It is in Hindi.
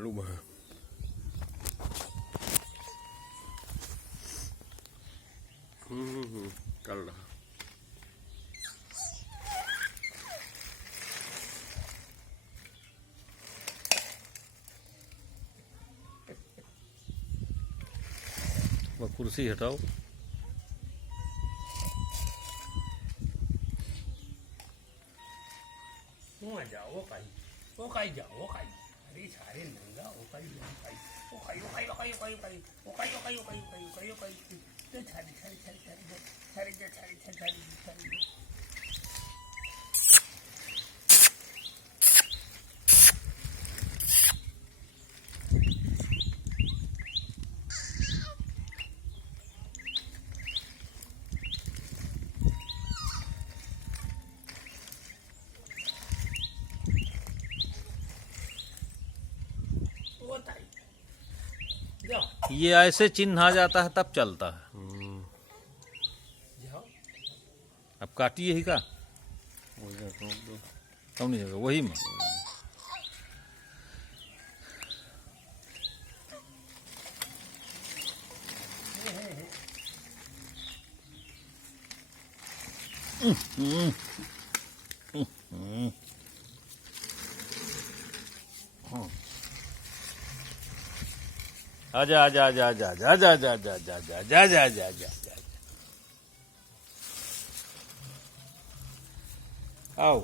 मालूम है। कर रहा वो कुर्सी हटाओ। जाओ वो काई जाओ वो काई अरे सारे नंगा वो काई वो काई वो काई वो काई वो काई वो काई वो काई वो काई वो काई वो काई वो काई वो काई तो छाड़ी छाड़ी छाड़ी छाड़ी छाड़ी छाड़ी छाड़ी छाड़ी छाड़ी ये ऐसे चिन्ह आ जाता है तब चलता है। अब काटिए ही का कौन जगह वही में आजा आजा आजा आजा आजा आजा आजा आजा आजा आजा आजा आजा आजा आओ।